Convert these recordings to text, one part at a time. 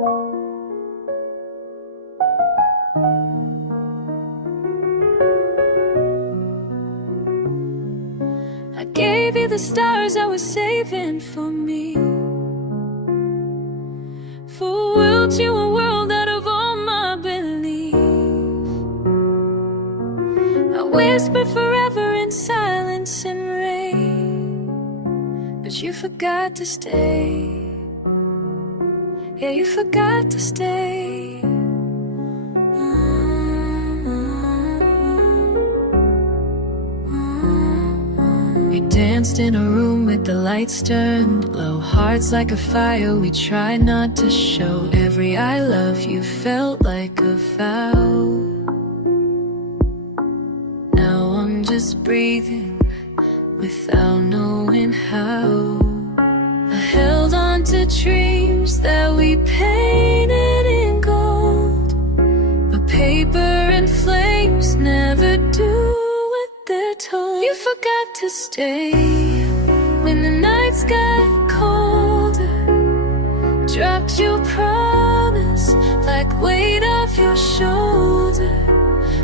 I gave you the stars I was saving for me. For a world, you a world out of all my belief. I whispered forever in silence and rain, but you forgot to stay. Yeah, you forgot to stay. We danced in a room with the lights turned low, hearts like a fire we tried not to show. Every I love you felt like a vow. Now I'm just breathing without knowing how. I held on to dreams that we painted in gold, but paper and flames never do what they're told. You forgot to stay when the nights got colder, dropped your promise like weight off your shoulder.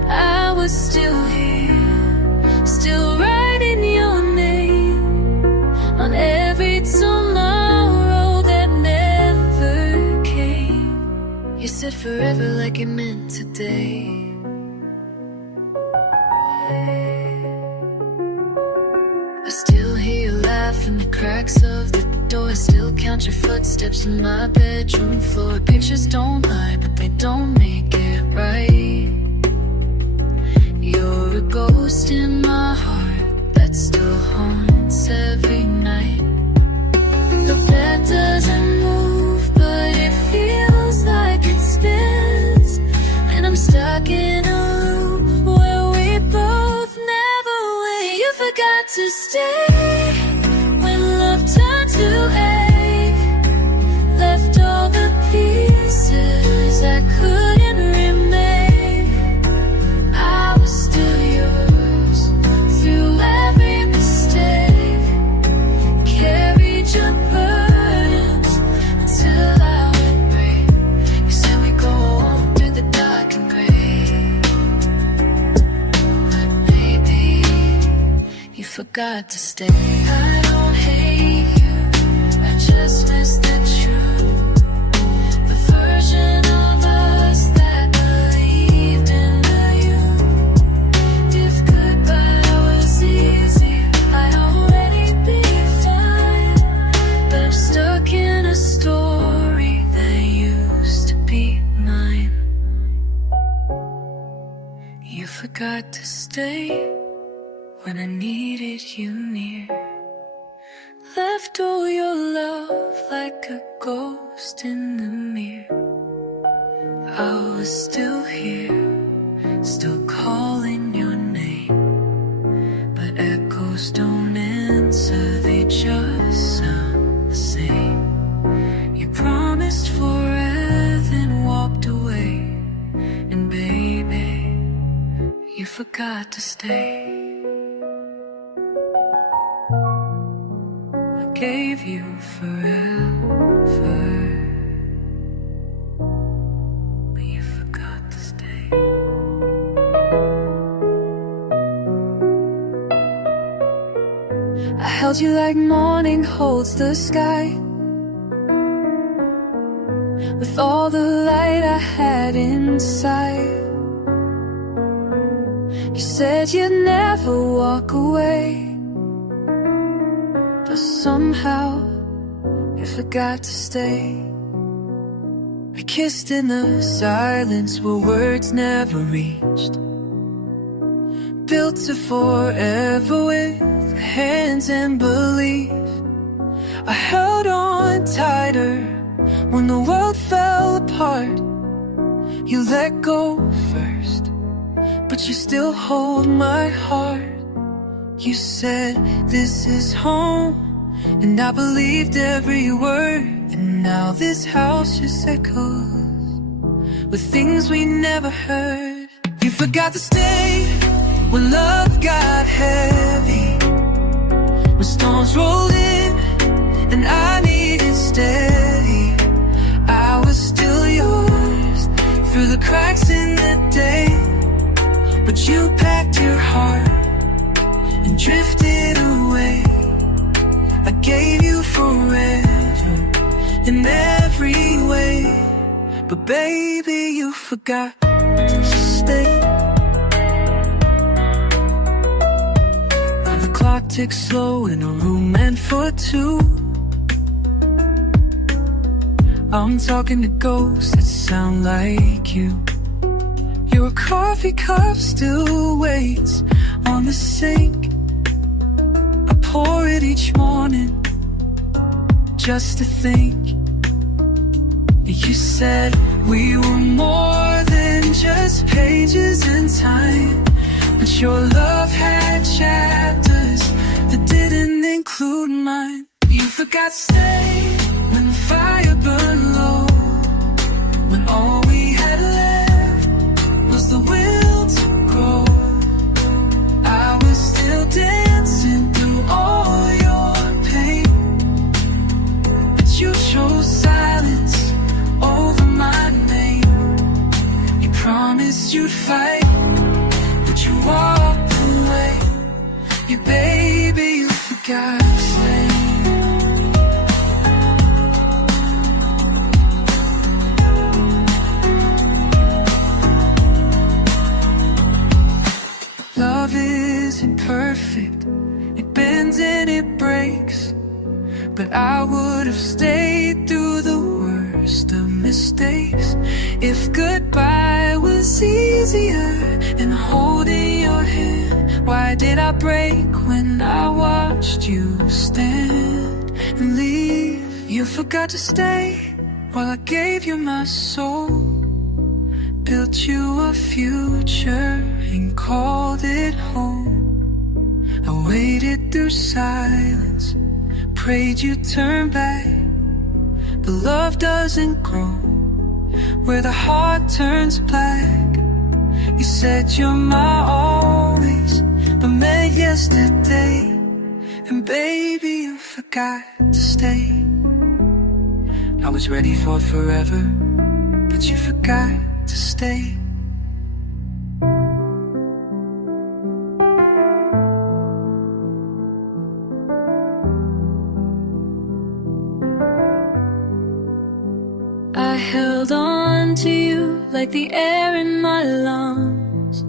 I was still here, still writing your name on every tomorrow that never came. You said forever like it meant today. I still hear you laugh in the cracks of the door. I still count your footsteps in my bedroom floor. Pictures don't lie, but they don't make it right. You're a ghost in my heart that still haunts every night. The bed doesn't move, but it feels like it spins, and I'm stuck in a loop where we both never win. You forgot to stay when love turned to ache, left all the pieces I couldn't remake. I was still yours through every mistake, carried your burdens until I would break. You said we go on through the dark and gray, but maybe you forgot to stay. I don't hate you, I just miss the truth, the version of us that believed in the youth. If goodbye was easy, I'd already be fine, but I'm stuck in a story that used to be mine. You forgot to stay when I needed you near, left all your love like a ghost in the mirror. I was still here, still calling your name, but echoes don't answer, they just sound the same. You promised forever and walked away, and baby, you forgot to stay. I gave you forever, but you forgot to stay. I held you like morning holds the sky, with all the light I had inside. You said you'd never walk away, but somehow you forgot to stay. We kissed in the silence where words never reached, built to forever with hands and belief. I held on tighter when the world fell apart. You let go first, but you still hold my heart. You said this is home, and I believed every word. And now this house just echoes with things we never heard. You forgot to stay when love got heavy, when storms rolled in and I needed steady. I was still but you packed your heart and drifted away. I gave you forever in every way, but baby, you forgot to stay. Now the clock ticks slow in a room meant for two. I'm talking to ghosts that sound like you. Your coffee cup still waits on the sink. I pour it each morning just to think that you said we were more than just pages in time, but your love had chapters that didn't include mine. You forgot to stay when the fire burned low, when all we had left was the will to grow. I was still dancing through all your pain, but you chose silence over my name. You promised you'd fight, but you walked away. Yeah, baby, you forgot to stay. Love isn't perfect, it bends and it breaks, but I would have stayed through the worst of mistakes. If goodbye was easier than holding your hand, why did I break when I watched you stand and leave? You forgot to stay while I gave you my soul, built you a future and called it home. I waited through silence, prayed you'd turn back, but love doesn't grow where the heart turns black. You said you're my always, but meant yesterday, and baby, you forgot to stay. I was ready for forever, but you forgot to stay. I held on to you like the air in my lungs,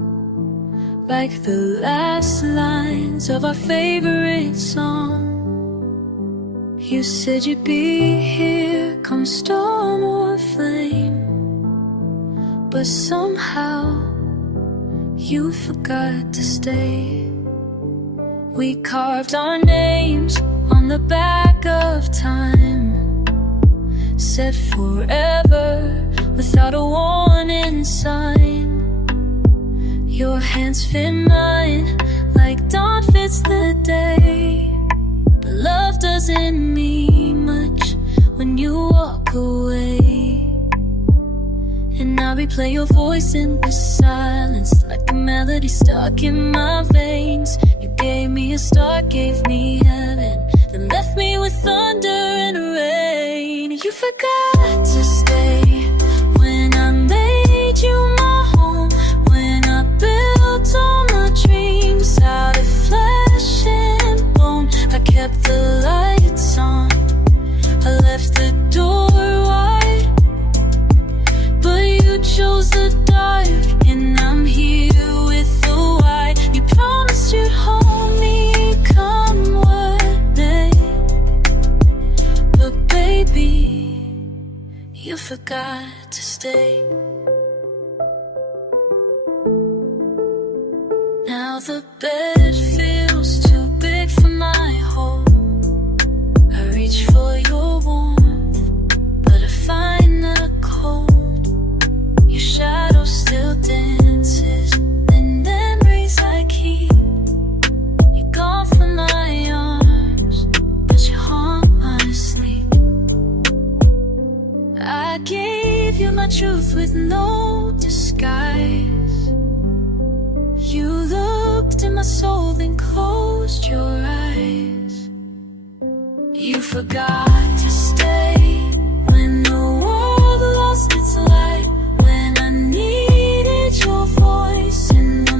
like the last lines of our favorite song. You said you'd be here come storm or flame, but somehow you forgot to stay. We carved our names on the back of time, said forever without a warning sign. Your hands fit mine like dawn fits the day, but love doesn't mean much when you walk away. And I'll replay your voice in the silence like a melody stuck in my veins. You gave me a start, gave me heaven, then left me with thunder and rain. You forgot to stay when I made you my home, when I built all my dreams out of flesh and bone. I kept the lights on, I left the door wide, but you chose the dark, and I'm here with the white. You promised you'd hold me come what may, but baby, you forgot to stay. Now the bed feels too big for my home. I reach for your warmth, but I find the cold. Your shadow still dances in memories I keep. You're gone from my arms, but you haunt my sleep. I gave you my truth with no disguise. You looked in my soul, then closed your eyes. You forgot to stay when the world lost its light, when I needed your voice in the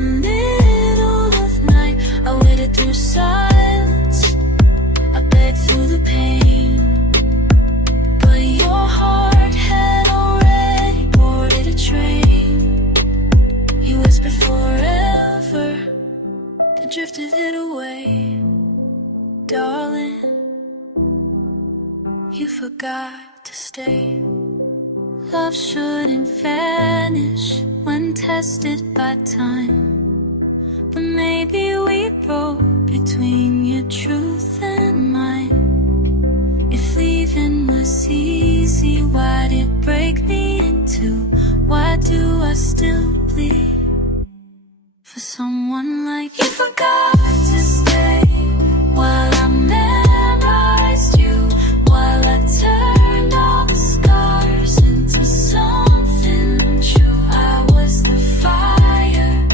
You forgot to stay. Love shouldn't vanish when tested by time, but maybe we broke between your truth and mine. If leaving was easy, why'd it break me in two? Why do I still bleed for someone like you? You forgot to stay while I memorized you, while I turned all the scars into something true. I was the fire,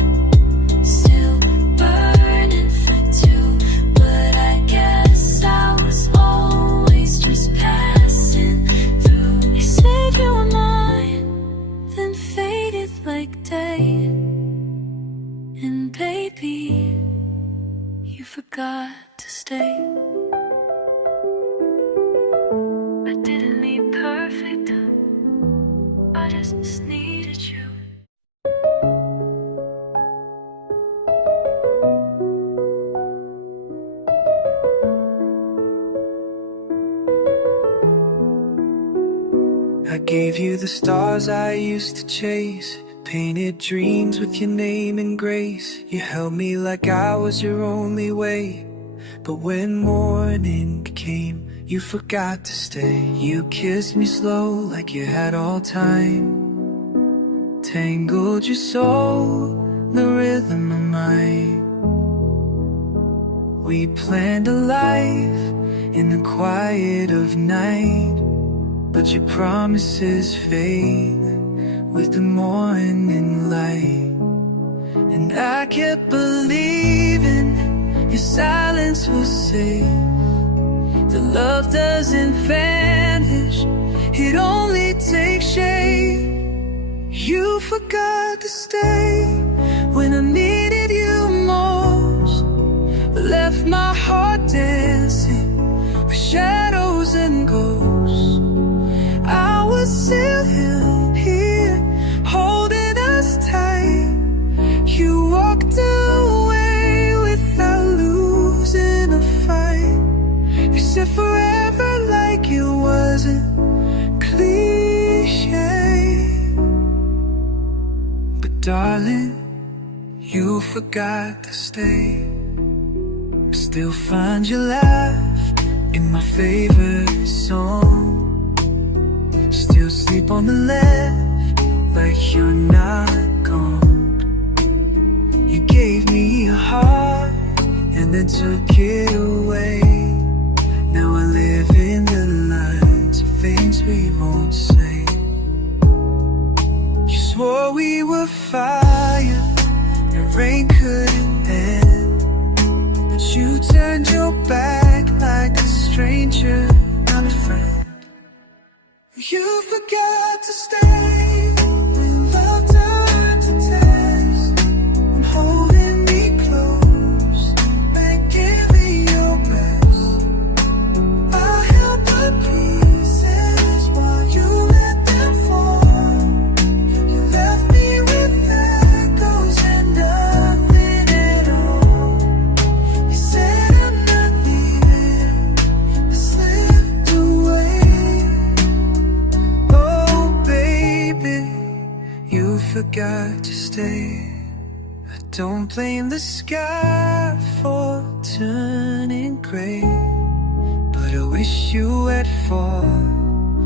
still burning for two, but I guess I was always just passing through. You said you were mine, then faded like day. And baby, you forgot to stay. I didn't need perfect, I just needed you. I gave you the stars I used to chase, painted dreams with your name and grace. You held me like I was your only way, but when morning came, you forgot to stay. You kissed me slow like you had all time, tangled your soul, the rhythm of mine. We planned a life in the quiet of night, but your promises fade with the morning light. And I kept believing your silence was safe. The love doesn't vanish, it only takes shape. You forgot to stay when I needed you most, left my heart dancing with shadows and ghosts. I was still here, holding us tight. You walked away without losing a fight. You said forever like it wasn't cliche, but darling, you forgot to stay. I still find your laugh in my favorite song, still sleep on the left like you're not gone. You gave me a heart and then took it away. Now I live in the lines of things we won't say. You swore we were fire, the rain couldn't end, but you turned your back like a stranger, not a friend. You forgot to stay when love turned to test, when holding me close meant giving your best. I held the pieces while you let them fall. You left me with echoes and nothing at all. You said I'm not leaving, I slipped away. You forgot to stay. I don't blame the sky for turning gray, but I wish you had fought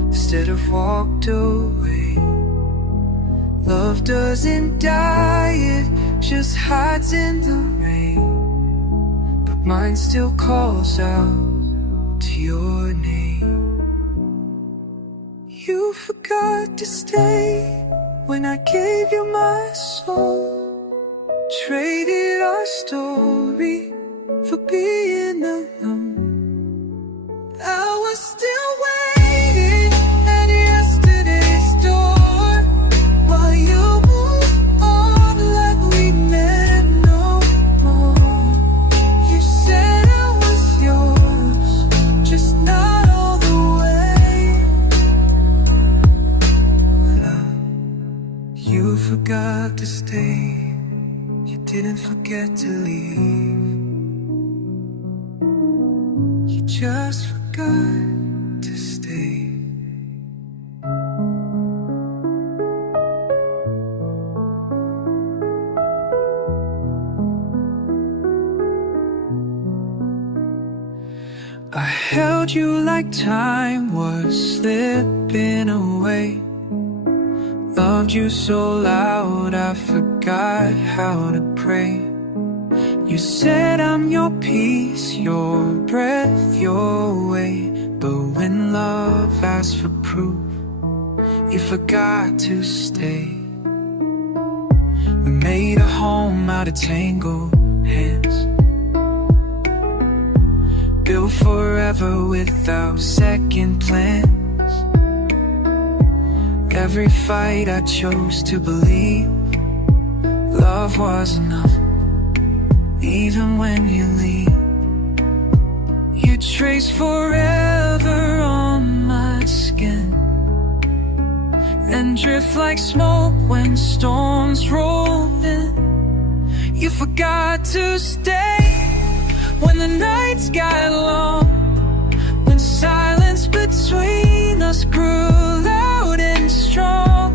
instead of walked away. Love doesn't die, it just hides in the rain, but mine still calls out to your name. You forgot to stay when I gave you my soul, traded our story for being alone. I was still waiting at yesterday's door while you moved on like we met no more. You said I was yours, just not all the way. Love, you forgot to stay. You didn't forget to leave. You just forgot to stay. held you like time was slipping away. Loved you so loud I forgot how to pray. You said I'm your peace, your breath, your way. But when love asked for proof, you forgot to stay. We made a home out of tangled hands, built forever without second plans. Every fight I chose to believe love was enough, even when you leave. You trace forever on my skin, then drift like smoke when storms roll in. You forgot to stay when the nights got long, when silence between us grew loud and strong.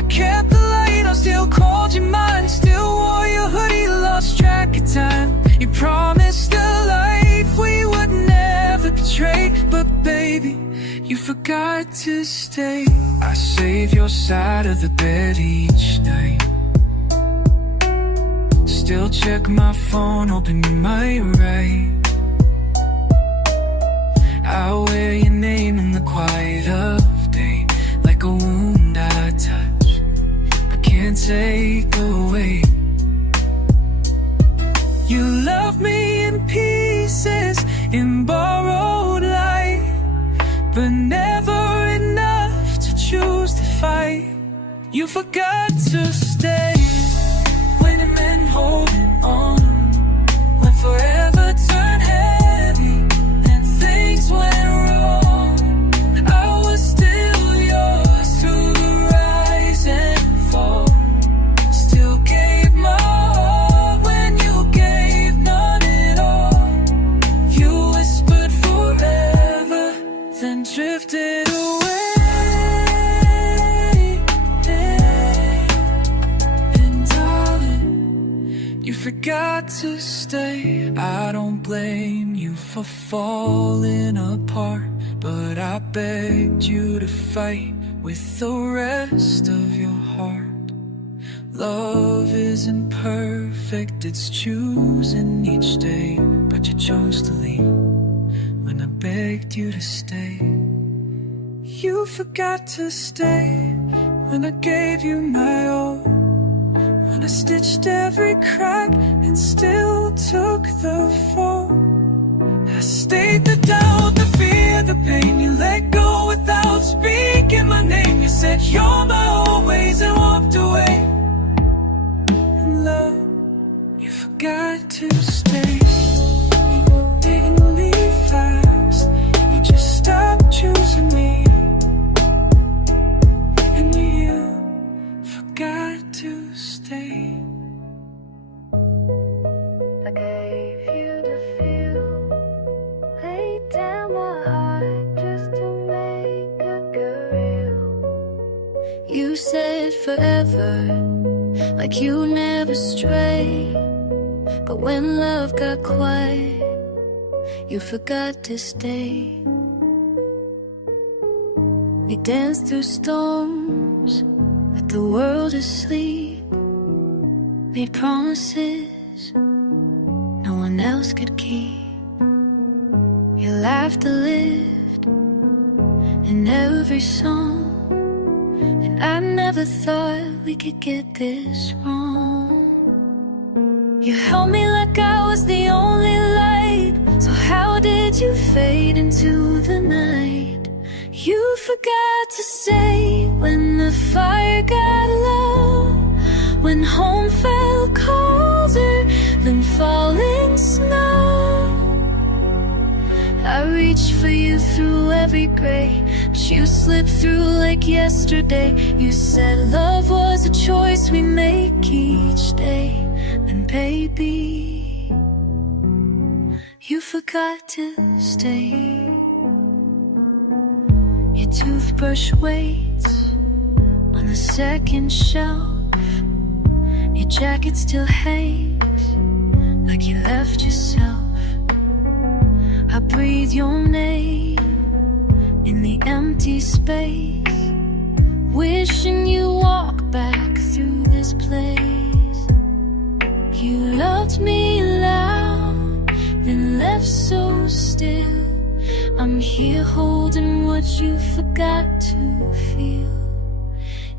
I kept the light on, still called you mine, still wore your hoodie, lost track of time. You promised a life we would never betray, but baby, you forgot to stay. I save your side of the bed each night, still check my phone, hoping you might write. I wear your name in the quiet of day, like a wound I touch, but can't take away. You love me in pieces, in borrowed light, but never enough to choose to fight. You forgot to stay when it meant holding on, when forever turned heavy and things went wrong. I was still yours through the rise and fall, still gave my all when you gave none at all. You whispered forever, then drifted away. You forgot to stay. I don't blame you for falling apart, but I begged you to fight with the rest of your heart. Love isn't perfect, it's choosing each day, but you chose to leave when I begged you to stay. You forgot to stay when I gave you my all, and I stitched every crack and still took the fall. I stayed the doubt, the fear, the pain. You let go without speaking my name. You said you're my always and walked away. And love, you forgot to stay. You didn't leave fast, you just stopped choosing me. And you forgot to stay. I gave you the feel, laid down my heart just to make it get real. You said forever, like you never stray, but when love got quiet, you forgot to stay. We danced through storms, let the world asleep, made promises no one else could keep. You laughed and lived in every song, and I never thought we could get this wrong. You held me like I was the only light, so how did you fade into the night? You forgot to stay when the fire got low, when home felt colder than falling snow. I reached for you through every gray, but you slipped through like yesterday. You said love was a choice we make each day, and baby, you forgot to stay. Your toothbrush waits on the second shelf, your jacket still hangs like you left yourself. I I breathe your name in the empty space, wishing you walk back through this place. You loved me loud, then left so still. I'm here holding what you forgot to feel.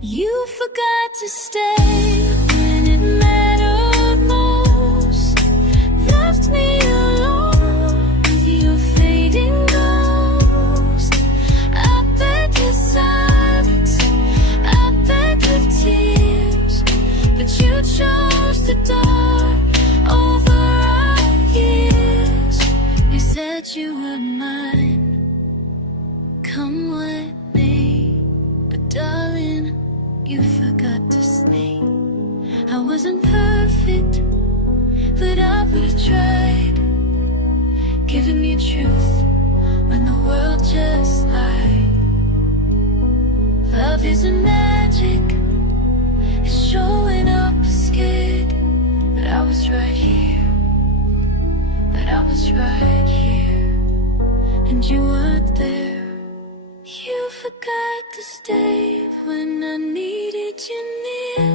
You forgot to stay when it mattered most. Left me alone with your fading ghost. I begged with silence, I begged with tears, but you chose the dark over our years. You said you were mine, come what may, but darling, you forgot to stay. I wasn't perfect, but I would've tried, giving you truth when the world just lied. Love isn't magic, it's showing up scared that I was right here, that I was right here, and you weren't there. You forgot to stay when I needed you near.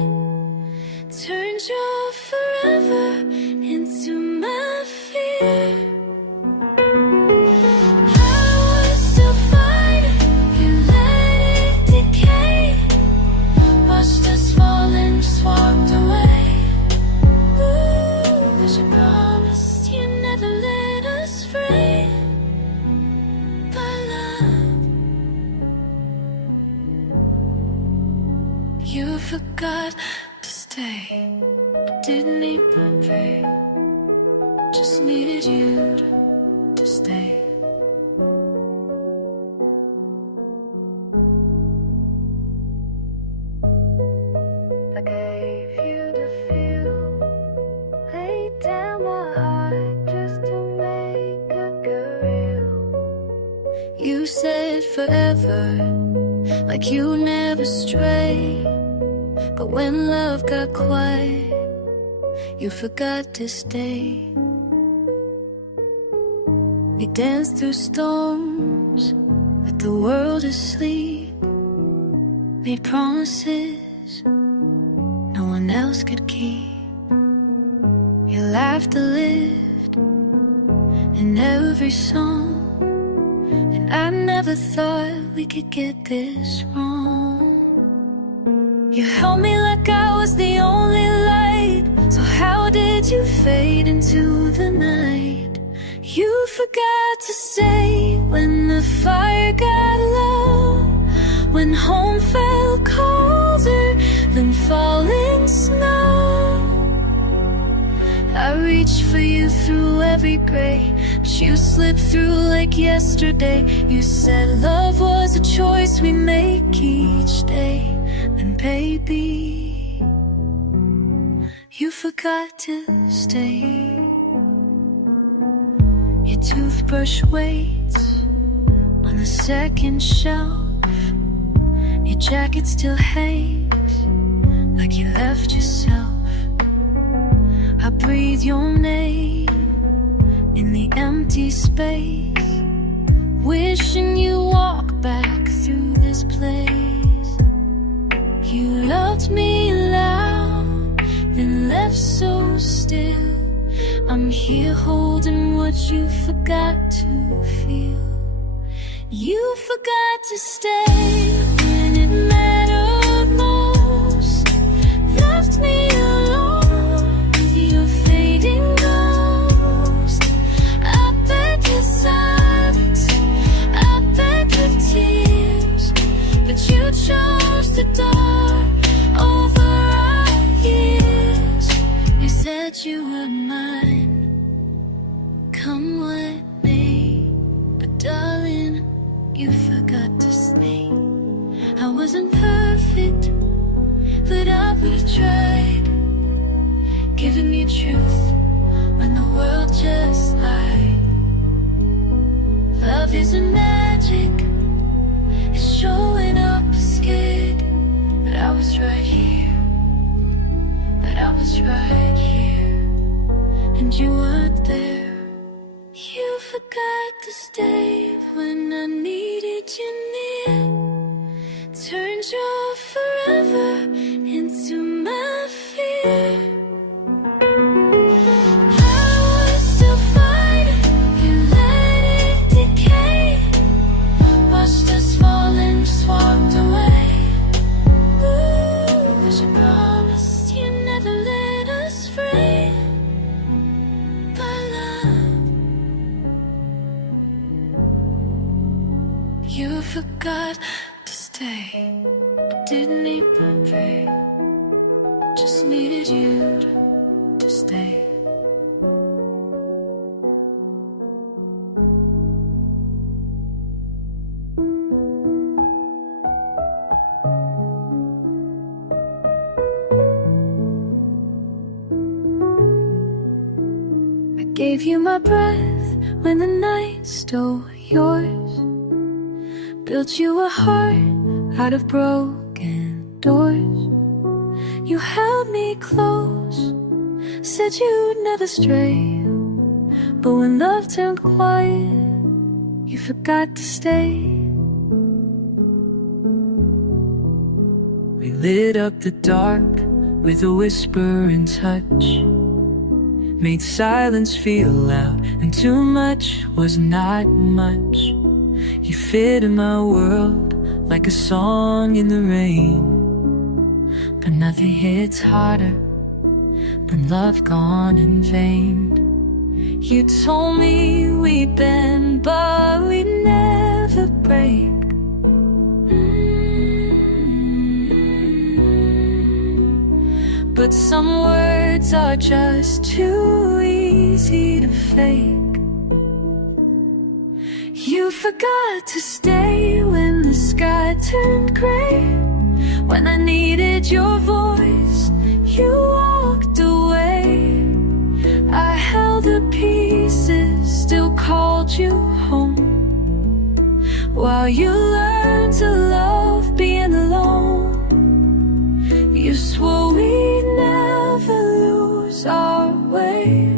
Turned your forever into my fear. I was still fighting, you let it decay. Watched us fall and just walked away. Ooh, 'cause you promised you never let us free. But love, you forgot to stay. Didn't need my prayer, just needed you to stay. I gave you the feel, laid down my heart just to make it go real. You said forever, like you never stray. But when love got quiet, you forgot to stay. We danced through storms with the world asleep, made promises no one else could keep. Your laughter lived in every song, and I never thought we could get this wrong. You held me like I was the only light, so how did you fade into the night? You forgot to stay when the fire got low, when home felt colder than falling snow. I reached for you through every gray, but you slipped through like yesterday. You said love was a choice we make each day. And baby, you forgot to stay. Your toothbrush waits on the second shelf. Your jacket still hangs like you left yourself. I breathe your name in the empty space, wishing you walk back through this place. You loved me loud, then left so still. I'm here holding what you forgot to feel. You forgot to stay when it mattered most. Left me alone with your fading ghost. I begged with silence, I begged with tears, but you chose the dark over our years. You said you were mine, come what may, but darling, you forgot to stay. I wasn't perfect, but I would've tried, giving you truth when the world just lied. Love isn't magic, it's showing up scared that I was right here, that I was right here, and you weren't there. You forgot it. Turned your forever into my fear. I was still fighting, you let it decay. Watched us fall and just walked away. Ooh, but you promised you never let us fray. But love, you forgot to stay. Didn't need my pay, just needed you to stay. I gave you my breath when the night stole yours. Built you a heart out of broken doors. You held me close, said you'd never stray. But when love turned quiet, you forgot to stay. We lit up the dark with a whisper and touch. Made silence feel loud, and too much was not much. You fit in my world like a song in the rain. But nothing hits harder than love gone in vain. You told me we bend, but we never break. But some words are just too easy to fake. You forgot to stay when the sky turned gray. When I needed your voice, you walked away. I held the pieces, still called you home. While you learned to love being alone, you swore we'd never lose our way.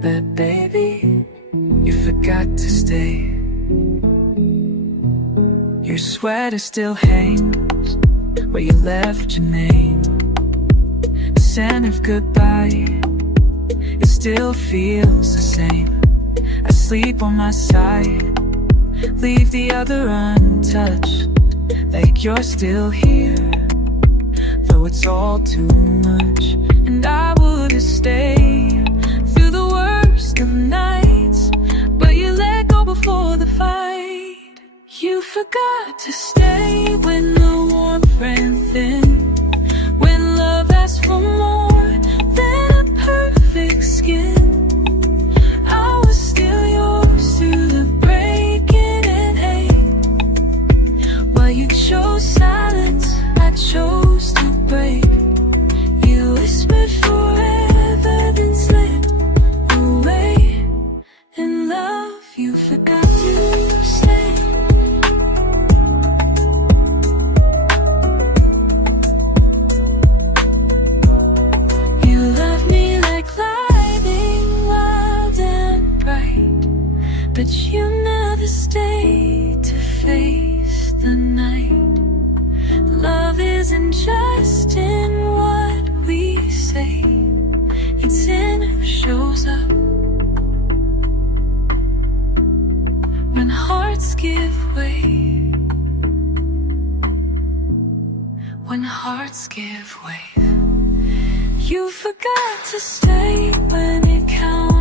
But baby, you forgot to stay. Your sweater still hangs where you left your name. The scent of goodbye, it still feels the same. I sleep on my side, leave the other untouched, like you're still here, though it's all too much. And I would've stayed through the worst of nights, but you let go before the fight. You forgot to stay when the warmth ran thin, when love asked for more than a perfect skin. I was still yours through the breaking and ache. While you chose silence, I chose to break. You whispered forever, then slipped away. In love, you forgot to stay. You loved me like lightning, wild and bright, but you never stayed to face the night. Love isn't just in what we say, it's in who shows up. When hearts give way, when hearts give way. You forgot to stay when it counted.